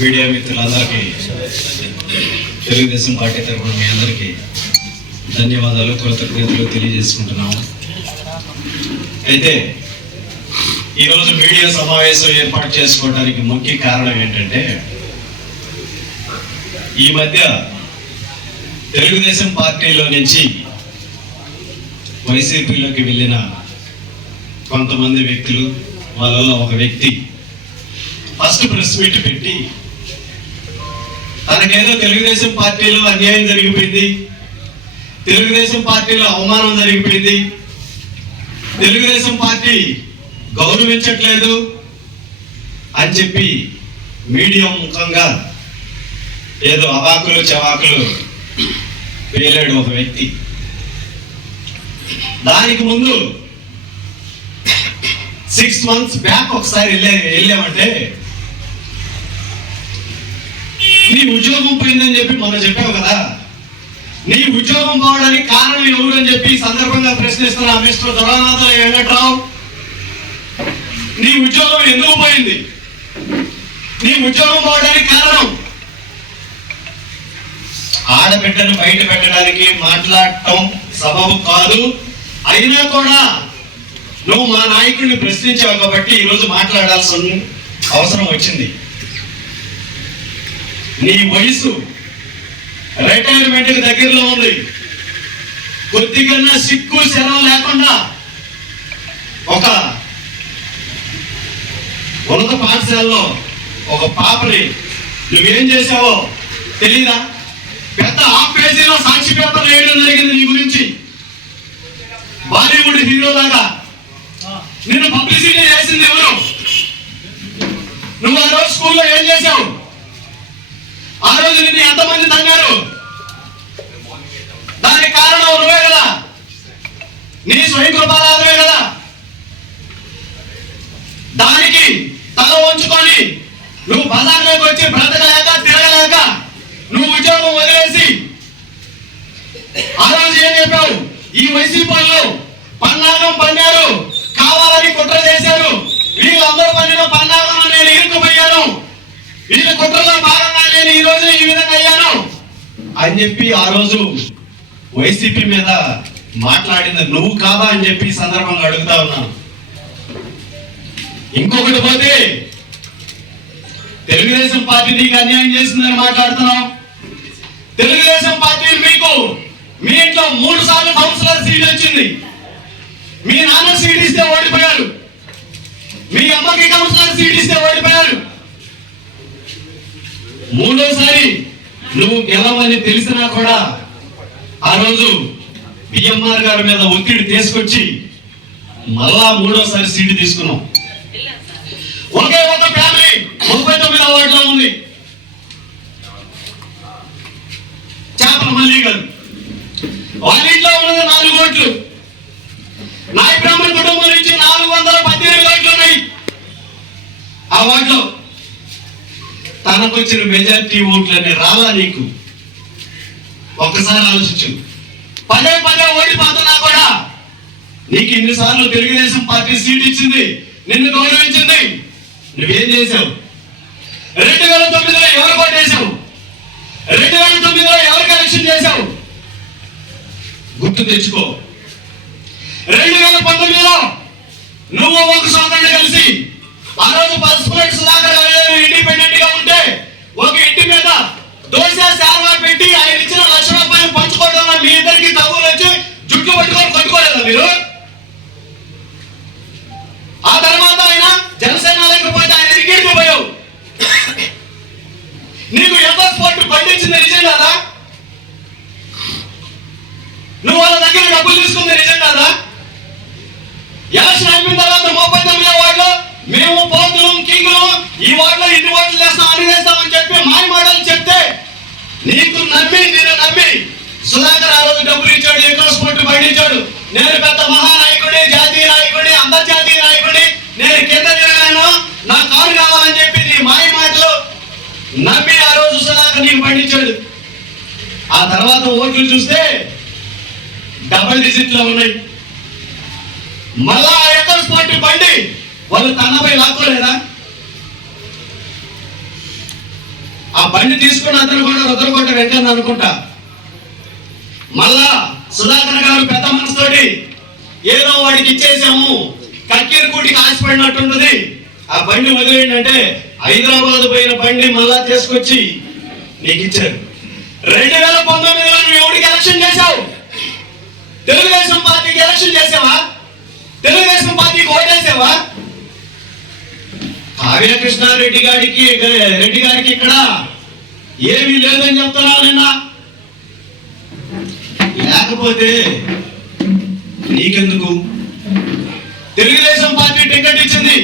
Media మిత్రులందరికీ Telugu Desam party తరఫున మీ అందరికీ ధన్యవాదాలు కృతజ్ఞతలు తెలియజేసుకుంటున్నాము. అయితే ఈరోజు మీడియా సమావేశం ఏర్పాటు చేసుకోవడానికి ముఖ్య కారణం ఏంటంటే ఈ మధ్య తెలుగుదేశం పార్టీలో నుంచి వైసీపీలోకి వెళ్ళిన కొంతమంది వ్యక్తులు వాళ్ళలో ఒక వ్యక్తి ఫస్ట్ ప్రెస్ మీట్ పెట్టి తనకేదో తెలుగుదేశం పార్టీలో అన్యాయం జరిగిపోయింది. తెలుగుదేశం పార్టీలో అవమానం జరిగిపోయింది. తెలుగుదేశం పార్టీ గౌరవించట్లేదు అని చెప్పి మీడియా ముఖంగా ఏదో అవాకులు చవాకులు వేలాడు ఒక వ్యక్తి. దానికి ముందు సిక్స్ మంత్స్ బ్యాక్ ఒకసారి వెళ్ళే వెళ్ళామంటే నీ ఉద్యోగం పోయిందని చెప్పి మొన్న చెప్పావు కదా? నీ ఉద్యోగం పోవడానికి కారణం ఎవరు అని చెప్పి సందర్భంగా ప్రశ్నిస్తున్న మిస్టర్ దొరానాథుల వెంకట్రావు నీ ఉద్యోగం ఎందుకు పోయింది? నీ ఉద్యోగం పోవడానికి కారణం? ఆడబిడ్డను బయట పెట్టడానికి మాట్లాడటం సబబు కాదు. అయినా కూడా నువ్వు మా నాయకుడిని ప్రశ్నించావు కాబట్టి ఈరోజు మాట్లాడాల్సిన అవసరం వచ్చింది. నీ వయసు రిటైర్మెంట్ దగ్గరలో ఉంది. కొద్దిగా సిక్కు శరం లేకుండా ఒక ఉన్నత పాఠశాలలో ఒక పాపని నువ్వేం చేసావో తెలీదా? పెద్ద పేజీలో సాక్షి పేపర్ వేయడం జరిగింది నీ గురించి. బాలీవుడ్ హీరో లాగా. నిన్ను పబ్లిసిటీ చేసింది ఎవరు? నువ్వు ఆ రోజు స్కూల్లో ఏం చేశావు? ఆ రోజు నిన్ను ఎంతమంది తన్నారు? దానికి కారణం నువ్వే కదా. నీ స్వయం కృపాలాదమే కదా. దానికి తల వంచుకొని నువ్వు బజార్లోకి వచ్చి బ్రతకలేక తిరగలేక నువ్వు ఉద్యోగం వదిలేసి ఆ రోజు ఏం చెప్పావు? ఈ వైసీపీ వాళ్ళు పన్నాగం పన్నారు కావాలని కుట్ర చేశారు. వీళ్ళందరూ పన్నిన పన్నాగంలో నేను ఇరుక్కుపోయాను. వీళ్ళ కుట్రలో భాగంగా నేను ఈ రోజు ఈ విధంగా అయ్యాను అని చెప్పి ఆ రోజు వైసీపీ మీద మాట్లాడింది. నువ్వు కాదా అని చెప్పి సందర్భంగా అడుగుతా ఉన్నాను ఇంకొకటి పోతే తెలుగుదేశం పార్టీ నీకు అన్యాయం చేసిందని మాట్లాడుతున్నావు. తెలుగుదేశం పార్టీ మీకు మీ ఇంట్లో మూడు సార్లు కౌన్సిలర్ సీట్ వచ్చింది. మీ నాన్న సీట్ ఇస్తే ఓడిపోయారు మీ అమ్మకి కౌన్సిలర్ సీట్ ఇస్తే ఓడిపోయారు మూడోసారి నువ్వు గెలవని తెలిసినా కూడా ఆ రోజు బిఎంఆర్ గారి మీద ఒత్తిడి తీసుకొచ్చి మళ్ళా మూడోసారి సీటు తీసుకున్నాం. ఒకే ఒక ఫ్యామిలీ ముప్పై తొమ్మిది అవార్డులో ఉంది. చేపల మల్లి గారు. వాళ్ళ ఇంట్లో ఉన్నది నాలుగు ఓట్లు. నాయ బ్రాహ్మణ కుటుంబం నుంచి నాలుగు వందల పద్దెనిమిది ఓట్లు ఉన్నాయి. ఆ వార్డులో తనకు వచ్చిన మెజారిటీ ఓట్లన్నీ రాలా నీకు? ఒక్కసారి ఆలోచించు. పదే పదే ఓడిపోతున్నా కూడా నీకు ఇన్నిసార్లు తెలుగుదేశం పార్టీ సీట్ ఇచ్చింది నిన్ను గౌరవించింది. నువ్వేం చేసావు? రెండు వేల తొమ్మిదిలో ఎవరు కొట్టేశావు రెండు వేల తొమ్మిదిలో ఎవరికి ఎలక్షన్ చేశావు గుర్తు తెచ్చుకో. రెండు వేల పంతొమ్మిదిలో నువ్వు ఒక సోదరుడు కలిసి ఆ రోజు పసుపులెట్ సుధాకర్ గారు ఇండిపెండెంట్గా ఉంటే ఒక ఇంటి మీద దోశ శాల్వా పెట్టి ఆయన ఇచ్చిన లక్ష రూపాయలు పంచుకోవడం మీ ఇద్దరికి తగులు వచ్చి జుట్టు పట్టుకొని కొట్టుకోలేదా మీరు? ఆ తర్వాత ఆయన జనసేన లేకపోతే ఆయన టికెట్ పోయావు. నీకు ఎవరు స్పోర్ట్ పండించింది నిజం కదా? నువ్వు వాళ్ళ దగ్గర డబ్బులు తీసుకుంది నిజం కదా? యాక్షన్ అయిపోయిన తర్వాత ముప్పై తొమ్మిదో వార్డులో మేము పోతున్నాం కింగులు. ఈ వాటిలో ఇన్ని వాటిలు చేస్తాం అన్ని వేస్తామని చెప్పి మాయ మాటలు చెప్తే నీకు నమ్మి నేను నమ్మి సుధాకర్ ఆ రోజు డబ్బులు ఇచ్చాడు ఎక్కువ స్పోర్ట్ పండించాడు. నేను పెద్ద మహానాయకుడి జాతీయ నాయకుడి అంతర్జాతీయ నాయకుడి నేను కింద తిరగలేను నా కారు కావాలని చెప్పి నీ మాయ మాటలు నమ్మి ఆ రోజు సుధాకర్ నీకు పండించాడు. ఆ తర్వాత ఓట్లు చూస్తే డబల్ డిజిట్లో ఉన్నాయి. మళ్ళా ఆ ఎక్కడ స్పోర్ట్ బండి వాళ్ళు తనపై లాక్కోలేదా? ఆ బండి తీసుకున్న అతను కూడా రుద్రకోట వెంకన్న అనుకుంటా. మళ్ళా సుధాకర్ గారు పెద్ద మనసుతోటి ఏదో వాడికి ఇచ్చేసాము కక్కీరు కూటికి ఆశపడినట్టుంటది. ఆ బండి వదిలేంటంటే అంటే హైదరాబాద్ పోయిన బండి మళ్ళా తీసుకొచ్చి నీకు ఇచ్చారు. రెండు వేల పంతొమ్మిదిలో నువ్వు ఎవరికి ఎలక్షన్ చేశావు? తెలుగుదేశం పార్టీకి ఎలక్షన్ చేసావా? తెలుగుదేశం పార్టీకి ఓటేసావా? కావ్య గారికి రెడ్డి గారికి ఇక్కడ ఏమీ లేదని చెప్తారా నిన్న? లేకపోతే నీకెందుకు? తెలుగుదేశం పార్టీ టికెట్ ఇచ్చింది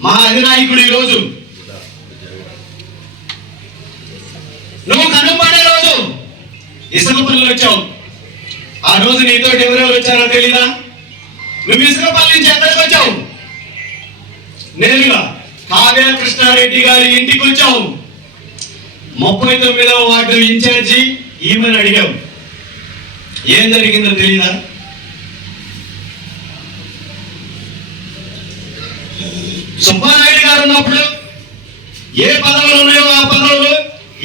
మా అధినాయకుడు ఈ రోజు నువ్వు కనుపడే రోజు ఇసుక వచ్చావు. ఆ రోజు నీతో ఎవరెవరు వచ్చారో తెలీదా? నువ్వు ఇసుకపల్లి నుంచి ఎక్కడికి వచ్చావు? నేరుగా. కావ్య కృష్ణారెడ్డి గారి ఇంటికి వచ్చావు ముప్పై తొమ్మిదవ వార్డు ఇన్ఛార్జి ఈమెను అడిగావు ఏం జరిగిందో తెలియదా సుబ్బారాయుడు గారు ఉన్నప్పుడు ఏ పదవులు ఉన్నాయో ఆ పదవులు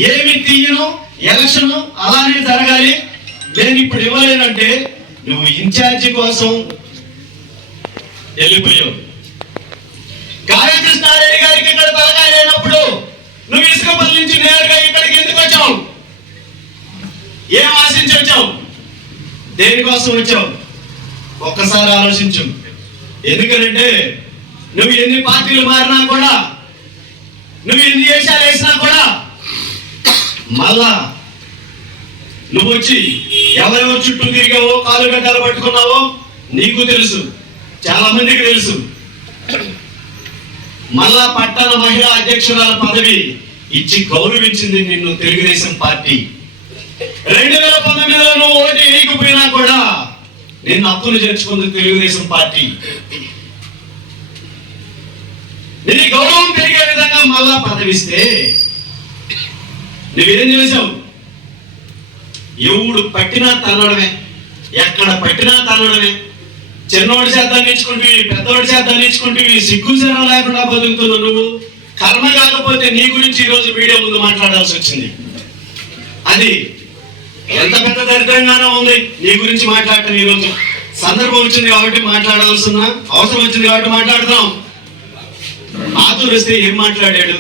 ఏమి తీయను ఎలక్షన్ అలానే జరగాలి. నేను ఇప్పుడు ఇవ్వలేనంటే నువ్వు ఇన్ఛార్జి కోసం వెళ్ళిపోయావు. కార్యకృష్ణారెడ్డి గారికి ఇక్కడ తలకాయ లేనప్పుడు నువ్వు ఇసుకపల్లి నుంచి నేరుగా ఇక్కడికి ఎందుకు వచ్చావు? ఏం ఆశించి వచ్చావు? దేనికోసం వచ్చావు? ఒక్కసారి ఆలోచించు. ఎందుకంటే నువ్వు ఎన్ని పార్టీలు మారినా కూడా నువ్వు ఎన్ని దేశాలు వేసినా కూడా మళ్ళా నువ్వు వచ్చి ఎవరెవరు చుట్టూ తిరిగావో కాలు గడ్డలు పట్టుకున్నావో నీకు తెలుసు. చాలా మందికి తెలుసు. మళ్ళా పట్టణ మహిళా అధ్యక్షురాల పదవి ఇచ్చి గౌరవించింది నిన్ను తెలుగుదేశం పార్టీ. రెండు వేల పంతొమ్మిదిలో నువ్వు ఓటు వేయకపోయినా కూడా నిన్ను అప్పులు చేర్చుకుంది తెలుగుదేశం పార్టీ. నీ గౌరవం పెరిగే విధంగా మళ్ళా పదవిస్తే నువ్వేం చేసావు? ఎవడు పట్టినా తల్లడమే ఎక్కడ పట్టినా తల్లడమే చిన్నోడి చేత నేర్చుకుంటేవి పెద్దోడి చేత నేర్చుకుంటేవి సిగ్గు జనం లేకుండా బతుకుతున్నావు నువ్వు. కర్మ కాకపోతే నీ గురించి ఈరోజు మీడియా ముందు మాట్లాడాల్సి వచ్చింది. అది ఎంత పెద్ద దరిద్రంగానే ఉంది. నీ గురించి మాట్లాడటం ఈ రోజు సందర్భం వచ్చింది కాబట్టి మాట్లాడాల్సిన అవసరం వచ్చింది కాబట్టి మాట్లాడుతాం ఆతురిస్తే ఏం మాట్లాడాడు?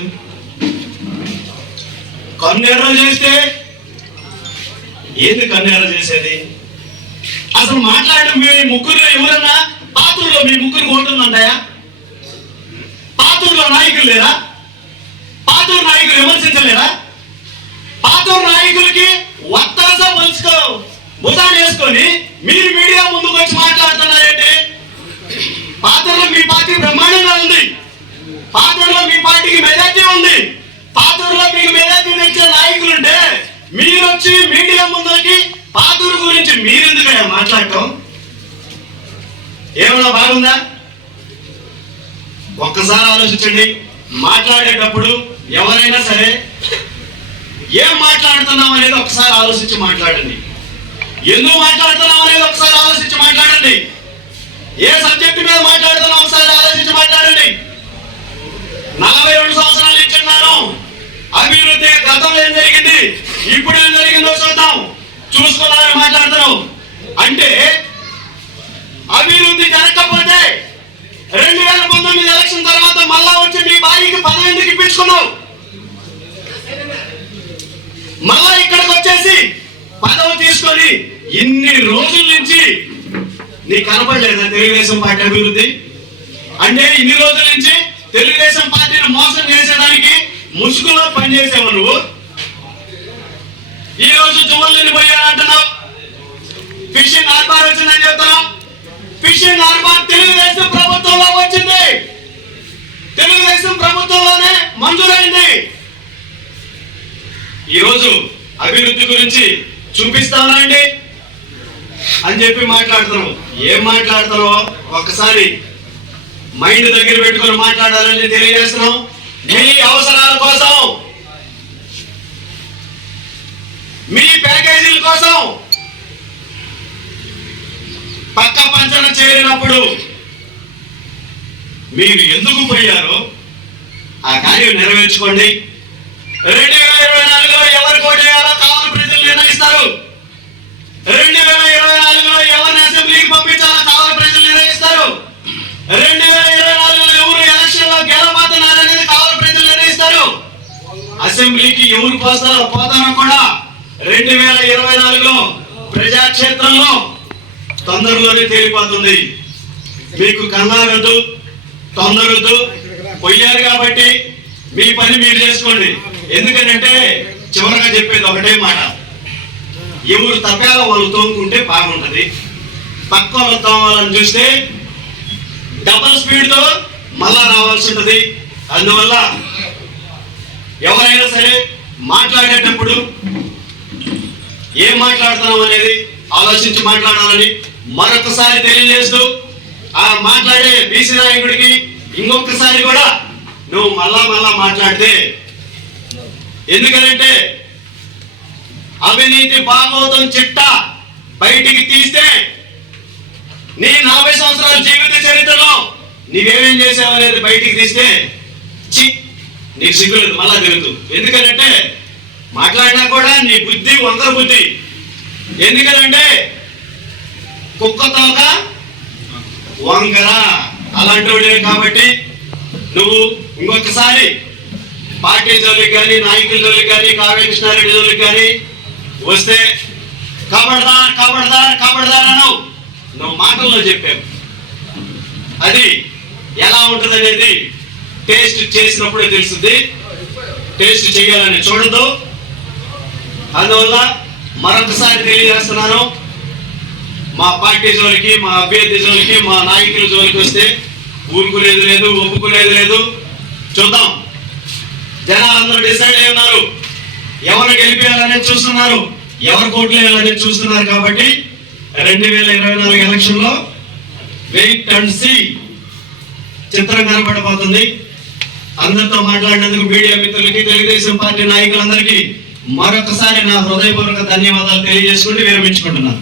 కన్నెర్ర చేస్తే ఏంది కన్నెర్ర చేసేది? అసలు మాట్లాడడం మీ ముగ్గురులో ఎవరన్నా? పాతూరులో మీ ముగ్గురు ఓటుందంటాయా పాతూరులో నాయకులు లేరా? పాతూరు నాయకులు విమర్శించలేరా? పాతూరు నాయకులకి వత్తాస మలుచుకో భుజాన్ని వేసుకొని మీరు మీడియా ముందుకు వచ్చి మాట్లాడుతున్నారేంటి పాతూరులో మీ పార్టీ బ్రహ్మాండంగా ఉంది. పాతూరులో మీ పార్టీకి మెజార్టీ ఉంది. పాతూరులో మీకు మెజార్టీ తెచ్చే నాయకులు ఉంటే మీరు వచ్చి మీడియా ముందుకి పాతూరు గురించి మీరెందుకయ్యా మాట్లాడటం? ఏమన్నా బాగుందా? ఒక్కసారి ఆలోచించండి. మాట్లాడేటప్పుడు ఎవరైనా సరే ఏం మాట్లాడుతున్నాం అనేది ఒకసారి ఆలోచించి మాట్లాడండి. ఎందుకు మాట్లాడుతున్నాం అనేది ఒకసారి ఆలోచించి మాట్లాడండి. ఏ సబ్జెక్టు మీద మాట్లాడుతున్నాం ఒకసారి ఆలోచించి మాట్లాడండి. నలభై రెండు సంవత్సరాలు ఇచ్చిన్నాను. అభివృద్ధి గతంలో ఏం జరిగింది? ఇప్పుడు ఏం జరిగిందో చూద్దాం. చూసుకోవాలని మాట్లాడుతున్నాం అంటే అభివృద్ధి జరగకపోతే రెండు వేల పంతొమ్మిది ఎలక్షన్ తర్వాత మళ్ళా వచ్చి మీ భార్యకి పదవి ఎందుకు ఇప్పించుకున్నావు మళ్ళా ఇక్కడికి వచ్చేసి పదవి తీసుకొని ఇన్ని రోజుల నుంచి నీ కనపడలేదా తెలుగుదేశం పార్టీ అభివృద్ధి? అంటే ఇన్ని రోజుల నుంచి తెలుగుదేశం పార్టీని మోసం చేసేదానికి ముసుగులో పనిచేసావు నువ్వు? ఈ రోజు జువల్ని పోయాలంటున్నాం ఫిషింగ్ హార్బర్ వచ్చిందని చెప్తున్నాం. ఫిషింగ్ హార్బర్ తెలుగుదేశం ప్రభుత్వంలో వచ్చింది. తెలుగుదేశం ప్రభుత్వంలోనే మంజూరైంది. ఈరోజు అభివృద్ధి గురించి చూపిస్తానా అండి? అని చెప్పి మాట్లాడుతున్నాం. ఏం మాట్లాడుతున్నావో ఒక్కసారి మైండ్ దగ్గర పెట్టుకొని మాట్లాడాలని తెలియజేస్తున్నాం. మీ అవసరాల కోసం మీ ప్యాకేజీల కోసం పక్క పంచన చేరినప్పుడు మీరు ఎందుకు పోయారో ఆ కార్యం నెరవేర్చుకోండి. రెండు వేల ఇరవై నాలుగులో ఎవరు కోటేయాలి ఎవరు పోస్తారో పోతారో కూడా రెండు వేల ఇరవై నాలుగులో క్షేత్రంలో తొందరలోనే తేలిపోతుంది. మీకు కన్నారద్దు తొందరద్దు పోయారు కాబట్టి మీ పని మీరు చేసుకోండి. ఎందుకంటే చివరగా చెప్పేది ఒకటే మాట. ఎవరు తప్పేలా వాళ్ళు తోముకుంటే బాగుంటుంది. పక్క వాళ్ళు తోమాలని చూస్తే డబల్ స్పీడ్తో మళ్ళా రావాల్సి ఉంటుంది. అందువల్ల ఎవరైనా సరే మాట్లాడేటప్పుడు ఏం మాట్లాడుతున్నాం అనేది ఆలోచించి మాట్లాడాలని మరొకసారి తెలియజేస్తూ ఆ మాట్లాడే బీసీ నాయకుడికి ఇంకొకసారి కూడా నువ్వు మళ్ళా మళ్ళా మాట్లాడితే ఎందుకంటే అవినీతి భాగవతం చిట్ట బయటికి తీస్తే నీ నలభై సంవత్సరాల జీవిత చరిత్రలో నీవేమేం చేసావు అనేది బయటికి తీస్తే చి నీకు సిగ్గులేదు మళ్ళా తిరుగుతూ. ఎందుకంటే మాట్లాడినా కూడా నీ బుద్ధి వందర బుద్ధి. ఎందుకంటే కుక్కతోక వంకర అలాంటి వాడివే కాబట్టి నువ్వు ఇంకొకసారి పార్టీ జోలికి కానీ నాయకుల జోలికి కానీ కావ్య కృష్ణారెడ్డి జోలికి కానీ వస్తే కబడ్దార్ కబడ్దార్ కబడ్దార్ అనవు నువ్వు మాటల్లో చెప్పావు. అది ఎలా ఉంటుంది అనేది టేస్ట్ చేసినప్పుడే తెలుస్తుంది. టేస్ట్ చేయాలని చూడదు అందువల్ల మరొకసారి తెలియజేస్తున్నాను. మా పార్టీ జోలికి మా అభ్యర్థి జోలికి మా నాయకుల జోలికి వస్తే ఊరుకునేది లేదు ఒప్పుకునేది లేదు. చూద్దాం. జనాలందరూ డిసైడ్ అయి ఉన్నారు. ఎవరు గెలిపేయాలని చూస్తున్నారు ఎవరు కోట్లు వేయాలని చూస్తున్నారు కాబట్టి రెండు వేల ఇరవై నాలుగు ఎలక్షన్లో వెయిట్ అండ్ సి చిత్రం కనపడబోతుంది. అందరితో మాట్లాడినందుకు మీడియా మిత్రులకి తెలుగుదేశం పార్టీ నాయకులందరికీ మరొకసారి నా హృదయపూర్వక ధన్యవాదాలు తెలియజేసుకుంటూ విరమించుకుంటున్నాను.